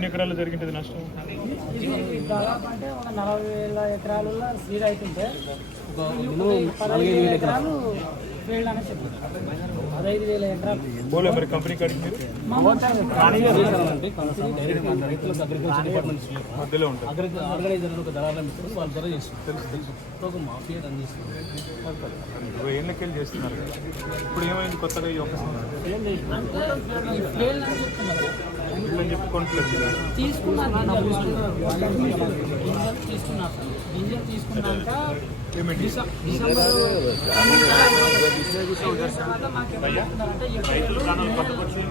ఎన్ని ఎకరాలు జరిగింది నష్టం? దాదాపు అంటే ఒక 40,000 ఎకరాలలో సీడ్ అవుతుంటే 15,000 ఎకరాలు ఫీల్డ్ అనేది చెప్తారు. 15,000 ఎకరాలు పోలే మరి కంపెనీ కాడికి మీరు అగ్రికల్చర్ డిపార్ట్మెంట్ మధ్యలో ఉంటారు. ఆర్గనైజర్ ఒక దళాలను ఇస్తారు, వాళ్ళ ధర చేస్తారు. తెలుసు ఒక మాఫియా రన్ చేస్తారు. 20 ఏళ్ళకెళ్ళి చేస్తున్నారు కదా. ఇప్పుడు ఏమైంది కొత్తగా ఈ ఒక్క ఫీల్డ్ అని చెప్తున్నారు. వీళ్ళని చెప్పుకోవట్లేదు కదా. తీసుకున్నారు గింజలు తీసుకున్నాక డిసెంబర్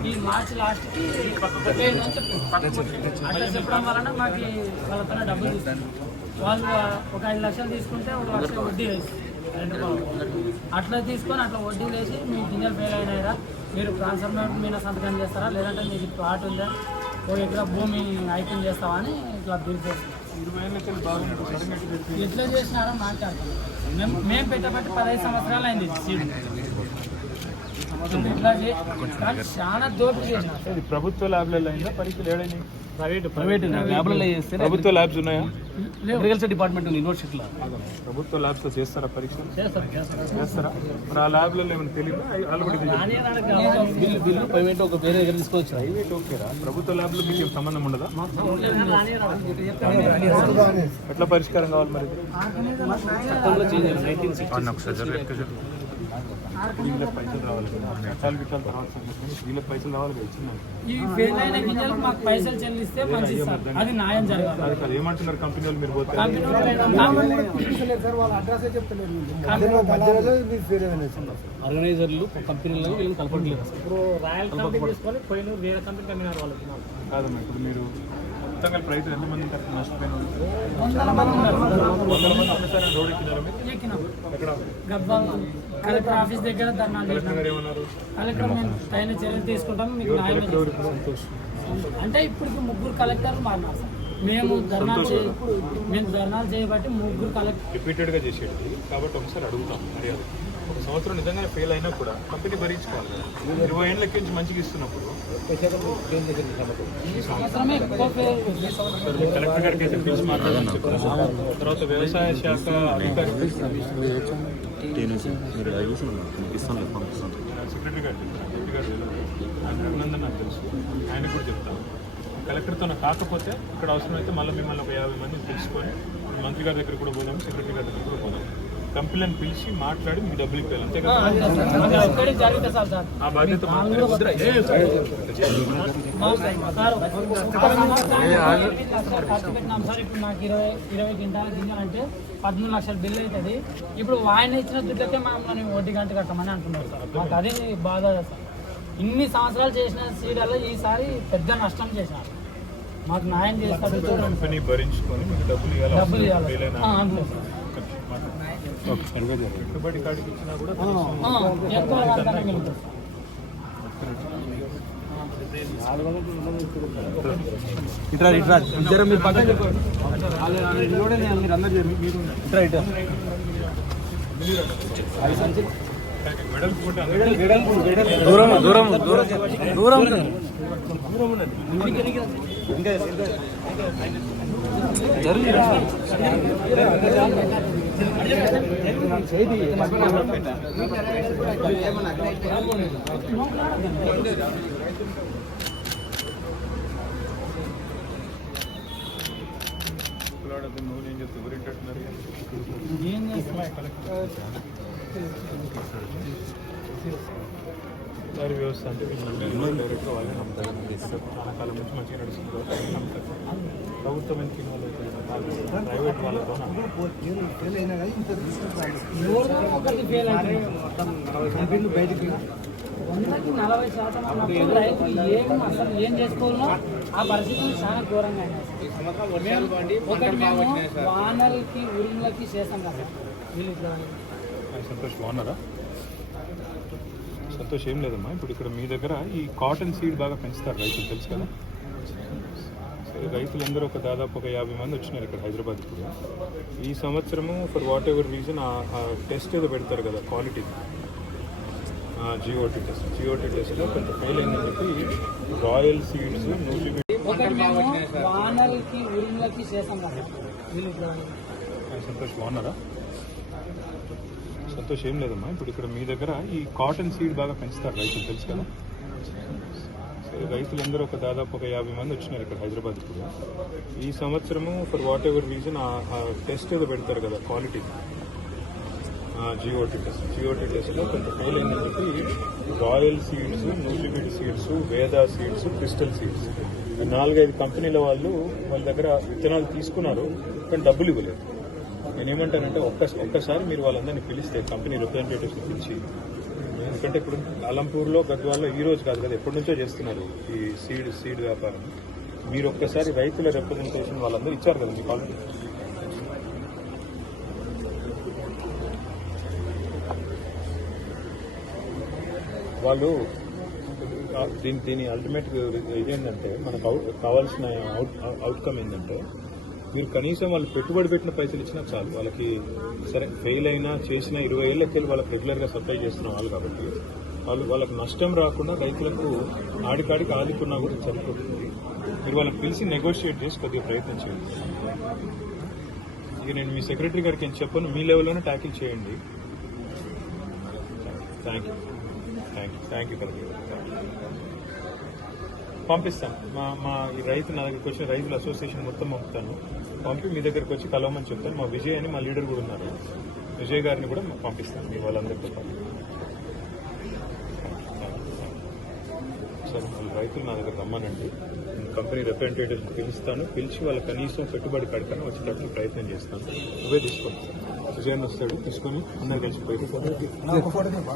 ఈ మార్చి లాస్ట్కి అట్లా చెప్పడం వలన మాకు వాళ్ళతో డబ్బులు తీసుకున్నారు. వాళ్ళు ఒక 5 లక్షలు తీసుకుంటే 1 లక్ష వడ్డీ వేసి అట్లా తీసుకొని అట్లా వడ్డీ వేసి మీ గింజలు ఫెయిల్ అయినాయిరా, మీరు ట్రాన్స్ఫర్మర్ మీద సంతకం చేస్తారా, లేదంటే మీకు ప్లాట్ ఉందా, 1 ఎకరా భూమి ఐక్యం చేస్తావా అని ఇట్లా బిల్ చేస్తాం. 20 ఏళ్ళకెళ్ళి బాగుంటుంది. ఎట్లా చేసినారో మాట్లాడతాం. మేము పెట్టబట్టి 15 సంవత్సరాలు అయింది సీడ్. ఇట్లా కానీ చాలా దోపిడీ చేసినారు. ఇది ప్రభుత్వ ల్యాబ్లలో అయిందా పరీక్షలు ఏడైనాయి? ప్రైవేట్ ల్యాబ్లలో చేస్తే ప్రభుత్వ ల్యాబ్స్ ఉన్నాయా? అగ్రికల్చర్ డిపార్ట్మెంట్ యూనివర్సిటీలో ప్రభుత్వ ల్యాబ్స్ లో చేస్తారా పరీక్షలు? చేస్తారు. మరి ఆ ల్యాబ్లలో ఏమైనా తెలియదు ఆల్రెడీ బిల్లు ప్రైవేట్ ఒక వేరే దగ్గర తీసుకోవచ్చు. ప్రైవేట్ ఓకేరా, ప్రభుత్వ ల్యాబ్లో మీకు ఏం సంబంధం ఉండదా? ఎట్లా పరిష్కారం కావాలి మరి? వీళ్ళకి పైసలు రావాలి కదా, చట్టాలు గిట్టాలు తర్వాత వీళ్ళకి పైసలు రావాలి కదా. ఇచ్చిందండి ఈ ఫెయిల్ అయిన గింజలకు మాకు పైసలు చెల్లిస్తే మంచిది సార్, అది న్యాయం జరగాలి. అది కాదు ఏమంటున్నారు కంపెనీ వాళ్ళు, మీరు పోతే ఆర్గనైజర్లు కంపెనీలలో వీళ్ళని కలపట్లేదు. కాదమ్మా, ఇప్పుడు మీరు మొత్తం కలిపి రైతులు ఎంతమంది నష్టపోయిన వాళ్ళు? 100 మంది ఉన్నారు. 100 మంది ఒకసారి రోడ్ ఎక్కినారా మీరు? ఎక్కినాం. ఎక్కడ? గద్వాల్ కలెక్టర్ ఆఫీస్ దగ్గర ధర్నాలు కలెక్టర్ చేసినాం. గారు ఏమన్నారు? కలెక్టర్ మేము తగిన చర్యలు తీసుకుంటాం, మీకు న్యాయం కలెక్టర్ ఎవరు ఇప్పుడు? సంతోష్. అంటే ఇప్పుడు 3 కలెక్టర్లు మారినారు సార్. మేము ధర్నాలు చేయబట్టి 3 కలెక్టర్ రిపీటెడ్గా చేసేది కాబట్టి ఒకసారి అడుగుతాం మర్యాద. 1 సంవత్సరం నిజంగా ఫెయిల్ అయినా కూడా కంపెనీ భరించుకోవాలి కదా. 20 ఏళ్ళకి నుంచి మంచిగా ఇస్తున్నప్పుడు ఈ సంవత్సరమే ఎక్కువ ఫెయిల్. కలెక్టర్ గారికి అయితే పిలిచి మాట్లాడాలని చెప్పారు. తర్వాత వ్యవసాయ శాఖ అధికారి సెక్రటరీ గారు అభినందన్ నాకు తెలుసు, ఆయనకు కూడా చెప్తాను. కలెక్టర్తో కాకపోతే ఇక్కడ అవసరమైతే మళ్ళీ మిమ్మల్ని ఒక 50 మందిని తెలుసుకొని మంత్రి గారి దగ్గర కూడా పోదాం, సెక్రటరీ గారి దగ్గర కూడా పోదాం. కంప్లైంట్ పిలిచి మాట్లాడి మీకు డబ్బులు ఇవ్వాలి, అంతే కదా? ఆ బాధ్యత పెట్టినాం సార్. ఇప్పుడు నాకు 20 క్వింటాల గింజలు అంటే 13 లక్షల బిల్లు అవుతుంది. ఇప్పుడు ఆయన ఇచ్చిన దుడ్డకే మమ్మల్ని వడ్డీ గంట కట్టమని అంటున్నారు సార్. మాకు అది బాధ సార్. ఇన్ని సంవత్సరాలు చేసిన సీడల్లో ఈసారి పెద్ద నష్టం చేసినారు. మాకు న్యాయం చేస్తారు. కంపెనీ భరించుకొని మీకు డబ్బులు ఇవ్వాలి. పెట్టుబడి కాడికి ఇచ్చినా కూడా ఇట్రా ఇద్దరు మీరు పక్కన మీరు అందరు ఇట్రా ఇట్రా దూరం దూరం దూరం దూరం ఇంకా నువ్వు నేను చెప్తే ఎవరింటున్నారు దారి వ్యవస్థ అంటే డైరెక్ట్గా వాళ్ళే నమ్ముతారు. చాలా కాలం నుంచి మంచిగా నడుస్తుంది, నమ్ముతారు. ప్రభుత్వం ఎంత ప్రైవేట్ వాళ్ళతో బయటికి 100% రైతులు అసలు ఏం చేసుకోవాలో ఆ పరిస్థితులు చాలా ఘోరంగా అయినాయి. ఒకటి మేము వానలకి ఉరుములకి చేసాం కదా. సంతోష్ బాగున్నారా? సంతోష్ ఏం లేదమ్మా, ఇప్పుడు ఇక్కడ మీ దగ్గర ఈ కాటన్ సీడ్ బాగా పెంచుతారు రైతులు, తెలుసు కదా? రైతులందరూ దాదాపు ఒక 50 మంది వచ్చినారు ఇక్కడ హైదరాబాద్. ఇప్పుడు ఈ సంవత్సరము ఫర్ వాట్ ఎవర్ రీజన్ ఆ టెస్ట్ ఏదో పెడతారు కదా క్వాలిటీ, జిఓటీ టెస్ట్లో కొంత ఫెయిల్ అయిందని చెప్పి రాయల్ సీడ్స్ నూజివీడు ఒకటి మేము వానర్కి ఊరిళ్ళకి చేసాం కదా వీళ్ళు సంతోష్ బాగున్నారా? సంతోష్ ఏం లేదమ్మా, ఇప్పుడు ఇక్కడ మీ దగ్గర ఈ కాటన్ సీడ్ బాగా పెంచుతారు రైతులు, తెలుసు కదా. సో రైతులందరూ దాదాపు 50 మంది వచ్చినారు ఇక్కడ హైదరాబాద్. ఇప్పుడు ఈ సంవత్సరము ఫర్ వాట్ ఎవర్ రీజన్ ఆ టెస్ట్ ఏదో పెడతారు కదా క్వాలిటీ, జిఓటీ టెస్ట్లో కొంత ఫెయిల్ అయిందని చెప్పి రాయల్ సీడ్స్, నూజివీడు సీడ్స్, వేదా సీడ్స్, క్రిస్టల్ సీడ్స్ 4-5 కంపెనీల వాళ్ళ దగ్గర విత్తనాలు తీసుకున్నారు, కానీ డబ్బులు ఇవ్వలేదు. నేనేమంటానంటే ఒక్కసారి మీరు వాళ్ళందరినీ పిలిస్తే, కంపెనీ రిప్రజెంటేటివ్స్ని పిలిచి, ఎందుకంటే ఇప్పుడు అలంపూర్లో గద్వాల్లో ఈ రోజు కాదు కదా, ఎప్పటి నుంచో చేస్తున్నారు ఈ సీడ్ వ్యాపారం. మీరు ఒక్కసారి రైతుల రిప్రజెంటేషన్ వాళ్ళందరూ ఇచ్చారు కదా మీకు ఆల్రెడీ. వాళ్ళు దీని అల్టిమేట్ ఇదేంటంటే మనకు కావాల్సిన అవుట్కమ్ ఏంటంటే, మీరు కనీసం వాళ్ళు పెట్టుబడి పెట్టిన పైసలు ఇచ్చినా చాలు. వాళ్ళకి సరే ఫెయిల్ అయినా చేసిన 20 ఏళ్ళకి వెళ్ళి వాళ్ళకి రెగ్యులర్గా సప్లై చేస్తున్న వాళ్ళు కాబట్టి వాళ్ళకి నష్టం రాకుండా రైతులకు ఆడికాడికి ఆదుకున్నా కూడా సరిపోతుంది. మీరు వాళ్ళని పిలిచి నెగోషియేట్ చేసి కొద్దిగా ప్రయత్నం చేయండి. ఇక నేను మీ సెక్రటరీ గారికి ఏం చెప్పను, మీ లెవెల్లోనే ట్యాకిల్ చేయండి. థ్యాంక్ యూ పంపిస్తాను. మా ఈ రైతు నా దగ్గరికి వచ్చిన రైతుల అసోసియేషన్ మొత్తం పంపుతాను. పంపి మీ దగ్గరికి వచ్చి కలవమని చెప్తాను. మా విజయ్ అని మా లీడర్ కూడా ఉన్నారు, విజయ్ గారిని కూడా పంపిస్తాను మీ వాళ్ళందరితో పాటు. సరే, వాళ్ళ రైతులు నా దగ్గర రమ్మనండి, కంపెనీ రిప్రజెంటేటివ్స్ పిలుస్తాను. పిలిచి వాళ్ళ కనీసం పెట్టుబడి కడతాను వచ్చేటప్పుడు ప్రయత్నం చేస్తాను. అవే తీసుకుంటాను. విజయ్ వస్తాడు, తీసుకొని అందరు కలిసి పోయి